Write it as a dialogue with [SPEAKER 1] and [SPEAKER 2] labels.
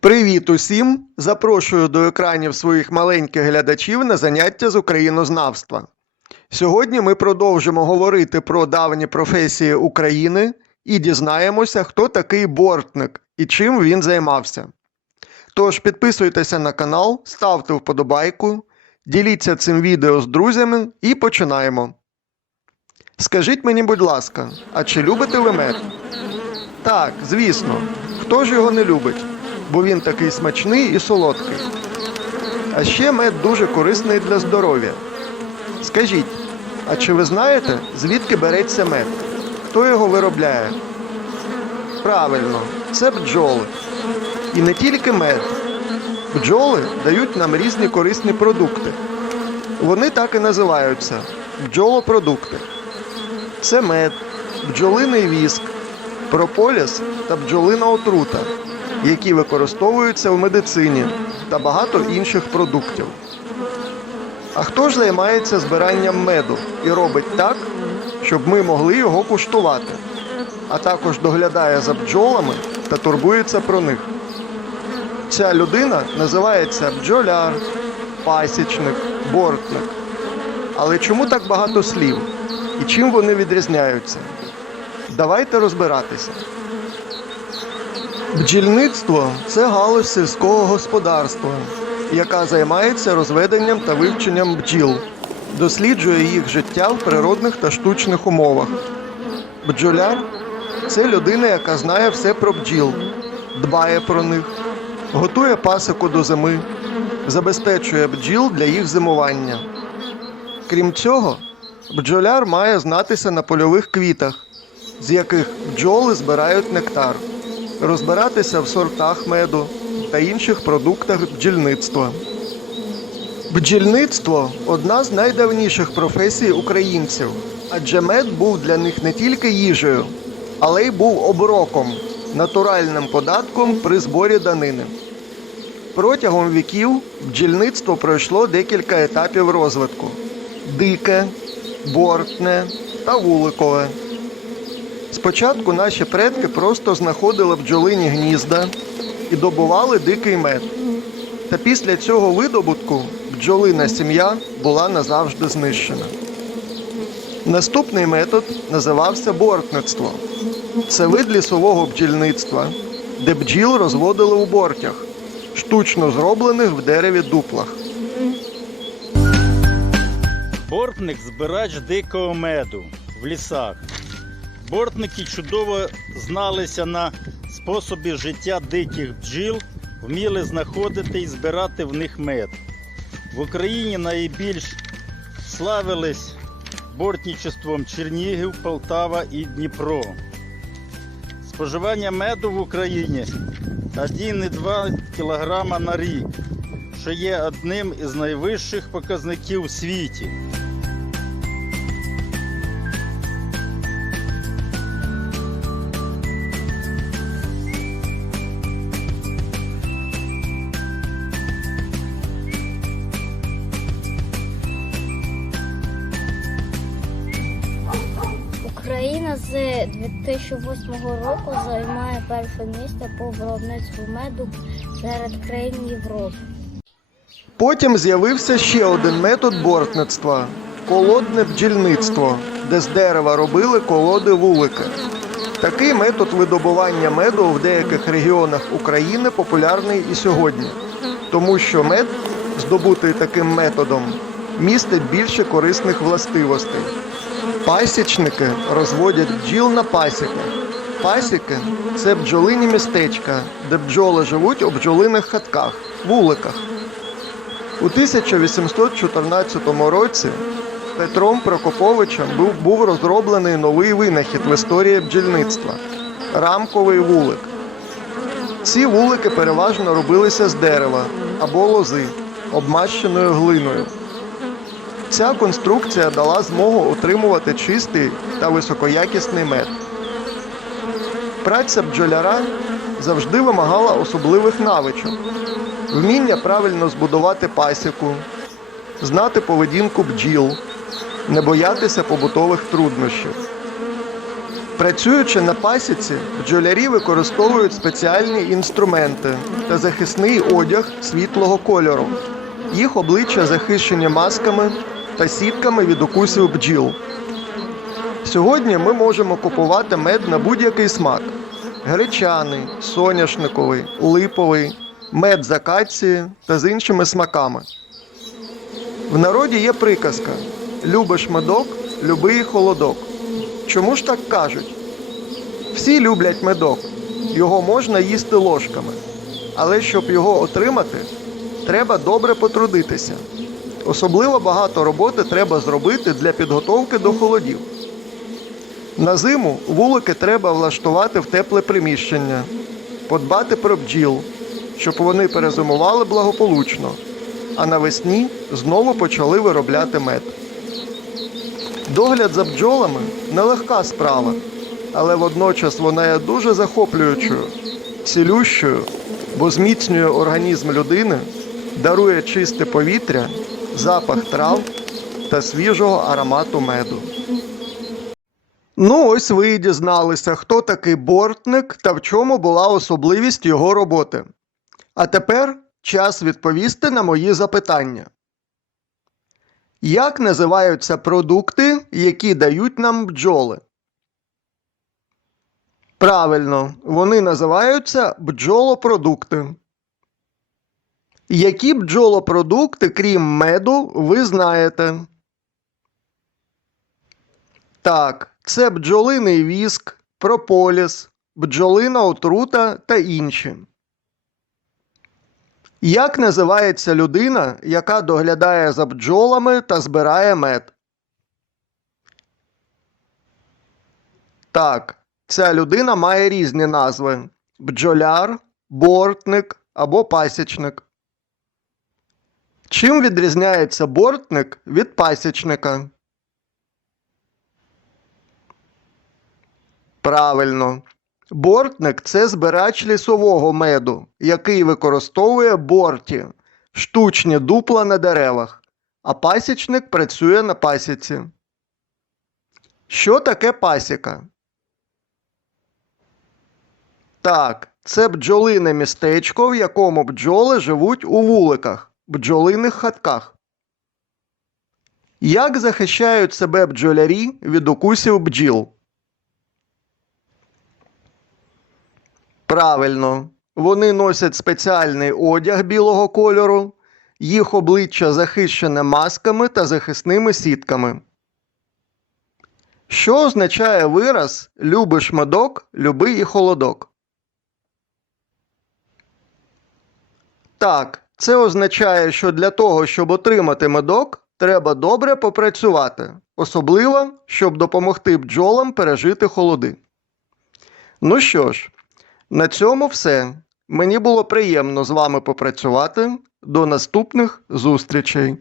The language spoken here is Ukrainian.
[SPEAKER 1] Привіт усім! Запрошую до екранів своїх маленьких глядачів на заняття з українознавства. Сьогодні ми продовжимо говорити про давні професії України і дізнаємося, хто такий бортник і чим він займався. Тож підписуйтеся на канал, ставте вподобайку, діліться цим відео з друзями і починаємо. Скажіть мені, будь ласка, а чи любите ви мед? Так, звісно. Хто ж його не любить? Бо він такий смачний і солодкий. А ще мед дуже корисний для здоров'я. Скажіть, а чи ви знаєте, звідки береться мед? Хто його виробляє? Правильно, це бджоли. І не тільки мед. Бджоли дають нам різні корисні продукти. Вони так і називаються бджолопродукти. Це мед, бджолиний віск, прополіс та бджолина отрута, які використовуються в медицині та багато інших продуктів. А хто ж займається збиранням меду і робить так, щоб ми могли його куштувати, а також доглядає за бджолами та турбується про них? Ця людина називається бджоляр, пасічник, бортник. Але чому так багато слів? І чим вони відрізняються? Давайте розбиратися. Бджільництво це галузь сільського господарства, яка займається розведенням та вивченням бджіл, досліджує їх життя в природних та штучних умовах. Бджоляр це людина, яка знає все про бджіл, дбає про них, готує пасіку до зими, забезпечує бджіл для їх зимування. Крім цього, бджоляр має знатися на польових квітах, з яких бджоли збирають нектар, розбиратися в сортах меду та інших продуктах бджільництва. Бджільництво одна з найдавніших професій українців, адже мед був для них не тільки їжею, але й був оброком, натуральним податком при зборі данини. Протягом віків бджільництво пройшло декілька етапів розвитку: дике, бортне та вуликове. Спочатку наші предки просто знаходили бджолині гнізда і добували дикий мед. Та після цього видобутку бджолина сім'я була назавжди знищена. Наступний метод називався бортництво. Це вид лісового бджільництва, де бджіл розводили у бортях, штучно зроблених в дереві дуплах.
[SPEAKER 2] Бортник збирач дикого меду в лісах. Бортники чудово зналися на способі життя диких бджіл, вміли знаходити і збирати в них мед. В Україні найбільш славились бортничеством Чернігів, Полтава і Дніпро. Споживання меду в Україні 1,2 кг на рік, що є одним із найвищих показників у світі.
[SPEAKER 3] Україна з 2008 року займає перше місце по виробництву меду серед країн Європи.
[SPEAKER 1] Потім з'явився ще один метод бортництва колодне бджільництво, де з дерева робили колоди вулики. Такий метод видобування меду в деяких регіонах України популярний і сьогодні, тому що мед, здобутий таким методом, містить більше корисних властивостей. Пасічники розводять бджіл на пасіках. Пасіки це бджолині містечка, де бджоли живуть у бджолиних хатках, вуликах. У 1814 році Петром Прокоповичем був, був розроблений новий винахід в історії бджільництва рамковий вулик. Ці вулики переважно робилися з дерева або лози, обмащеною глиною. Ця конструкція дала змогу отримувати чистий та високоякісний мед. Праця бджоляра завжди вимагала особливих навичок вміння правильно збудувати пасіку, знати поведінку бджіл, не боятися побутових труднощів. Працюючи на пасіці, бджолярі використовують спеціальні інструменти та захисний одяг світлого кольору. Їх обличчя захищені масками та сітками від укусів бджіл. Сьогодні ми можемо купувати мед на будь-який смак: гречаний, соняшниковий, липовий, мед з акації та з іншими смаками. В народі є приказка: любиш медок, люби і холодок. Чому ж так кажуть? Всі люблять медок, його можна їсти ложками. Але щоб його отримати, треба добре потрудитися. Особливо багато роботи треба зробити для підготовки до холодів. На зиму вулики треба влаштувати в тепле приміщення, подбати про бджіл, щоб вони перезимували благополучно, а навесні знову почали виробляти мед. Догляд за бджолами нелегка справа, але водночас вона є дуже захоплюючою, цілющою, бо зміцнює організм людини, дарує чисте повітря, запах трав та свіжого аромату меду. Ну, ось ви і дізналися, хто такий бортник та в чому була особливість його роботи. А тепер час відповісти на мої запитання. Як називаються продукти, які дають нам бджоли? Правильно, вони називаються бджолопродукти. Які бджолопродукти, крім меду, ви знаєте? Так, це бджолиний віск, прополіс, бджолина отрута та інші. Як називається людина, яка доглядає за бджолами та збирає мед? Так, ця людина має різні назви: бджоляр, бортник або пасічник. Чим відрізняється бортник від пасічника? Правильно. Бортник це збирач лісового меду, який використовує борті, штучні дупла на деревах, а пасічник працює на пасіці. Що таке пасіка? Так, це бджолине містечко, в якому бджоли живуть у вуликах, бджолиних хатках. Як захищають себе бджолярі від укусів бджіл? Правильно, вони носять спеціальний одяг білого кольору, їх обличчя захищене масками та захисними сітками. Що означає вираз любиш медок, люби і холодок? Так, це означає, що для того, щоб отримати медок, треба добре попрацювати, особливо, щоб допомогти бджолам пережити холоди. Ну що ж, на цьому все. Мені було приємно з вами попрацювати. До наступних зустрічей!